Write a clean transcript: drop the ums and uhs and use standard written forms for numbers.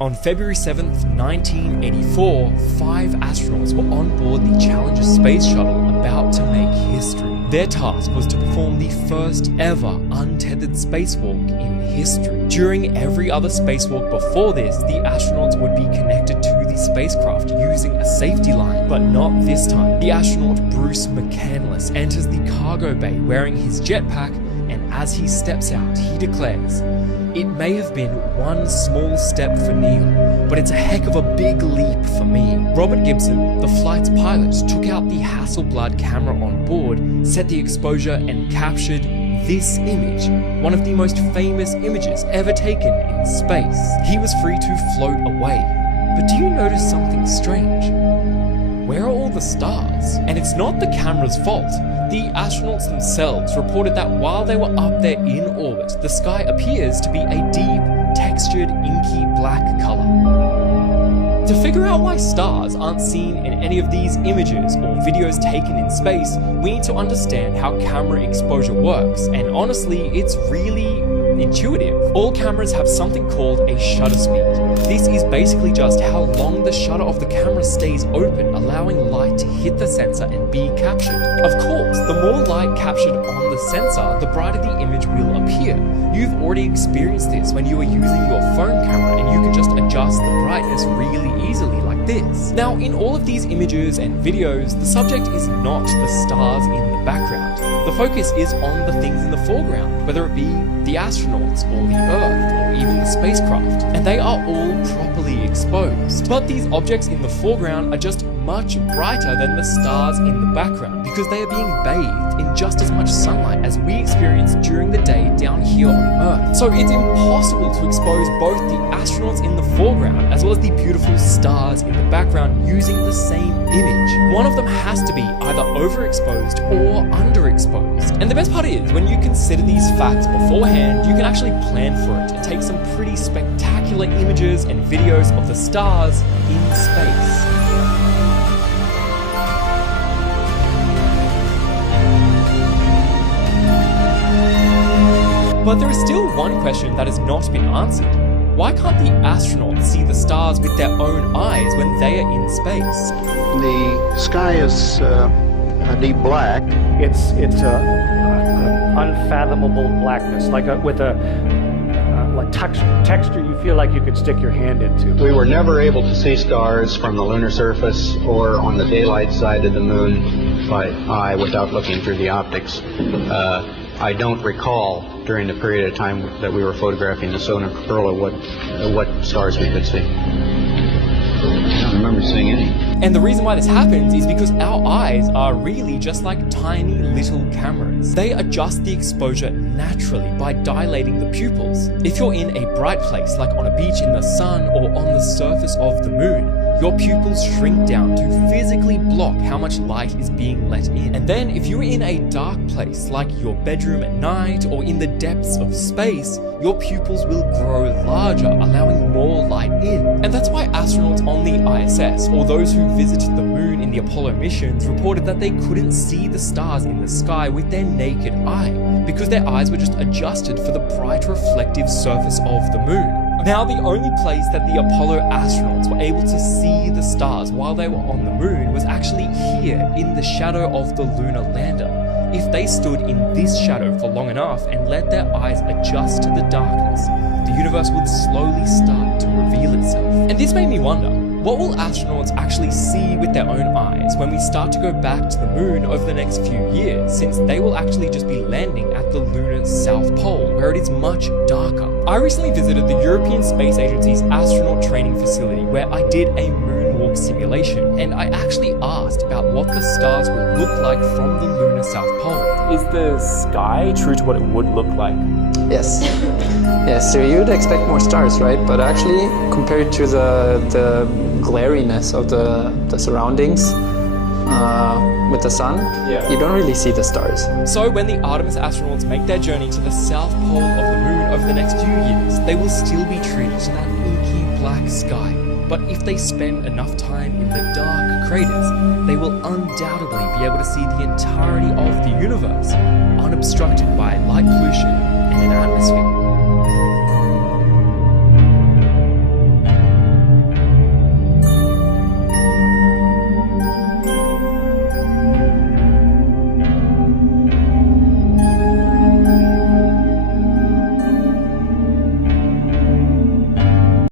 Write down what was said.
On February 7th, 1984, 5 astronauts were on board the Challenger space shuttle about to make history. Their task was to perform the first ever untethered spacewalk in history. During every other spacewalk before this, the astronauts would be connected to the spacecraft using a safety line, but not this time. The astronaut Bruce McCandless enters the cargo bay wearing his jetpack, and as he steps out, he declares, "It may have been one small step for Neil, but it's a heck of a big leap for me." Robert Gibson, the flight's pilot, took out the Hasselblad camera on board, set the exposure, and captured this image, one of the most famous images ever taken in space. He was free to float away. But do you notice something strange? Where are all the stars? And it's not the camera's fault. The astronauts themselves reported that while they were up there in orbit, the sky appears to be a deep, textured, inky black color. To figure out why stars aren't seen in any of these images or videos taken in space, we need to understand how camera exposure works, and honestly, it's really intuitive. All cameras have something called a shutter speed. This is basically just how long the shutter of the camera stays open, allowing light to hit the sensor and be captured. Of course, the more light captured on the sensor, the brighter the image will appear. You've already experienced this when you are using your phone camera, and you can just adjust the brightness really easily like this. Now, in all of these images and videos, the subject is not the stars in the background. The focus is on the things in the foreground, whether it be the astronauts or the Earth or even the spacecraft, and they are all properly exposed. But these objects in the foreground are just much brighter than the stars in the background because they are being bathed in just as much sunlight as we experience during the day down here on Earth. So it's impossible to expose both the astronauts in the foreground as well as the beautiful stars in the background using the same image. One of them has to be either overexposed or underexposed. And the best part is, when you consider these facts beforehand, you can actually plan for it and take some pretty spectacular images and videos of the stars in space. But there is still one question that has not been answered. Why can't the astronauts see the stars with their own eyes when they are in space? The sky is a deep black. It's unfathomable blackness, with a texture you feel like you could stick your hand into. We were never able to see stars from the lunar surface or on the daylight side of the moon by eye without looking through the optics. I don't recall during the period of time that we were photographing the solar corona what stars we could see. I don't remember seeing any. And the reason why this happens is because our eyes are really just like tiny little cameras. They adjust the exposure naturally by dilating the pupils. If you're in a bright place, like on a beach in the sun or on the surface of the moon, your pupils shrink down to physically block how much light is being let in. And then if you're in a dark place, like your bedroom at night or in the depths of space, your pupils will grow larger, allowing more light in. And that's why astronauts on the ISS, or those who visited the moon in the Apollo missions, reported that they couldn't see the stars in the sky with their naked eye, because their eyes were just adjusted for the bright reflective surface of the moon. Now, the only place that the Apollo astronauts were able to see the stars while they were on the moon was actually here in the shadow of the lunar lander. If they stood in this shadow for long enough and let their eyes adjust to the darkness, the universe would slowly start to reveal itself. And this made me wonder, what will astronauts actually see with their own eyes when we start to go back to the moon over the next few years, since they will actually just be landing at the lunar South Pole, where it is much darker? I recently visited the European Space Agency's astronaut training facility, where I did a moonwalk simulation, and I actually asked about what the stars will look like from the lunar South Pole. Is the sky true to what it would look like? Yes. Yes, so you'd expect more stars, right? But actually, compared to the glariness of the surroundings with the sun, you don't really see the stars. So when the Artemis astronauts make their journey to the South Pole of the moon over the next few years, they will still be treated to that inky black sky. But if they spend enough time in the dark craters, they will undoubtedly be able to see the entirety of the universe, unobstructed by light pollution and an atmosphere.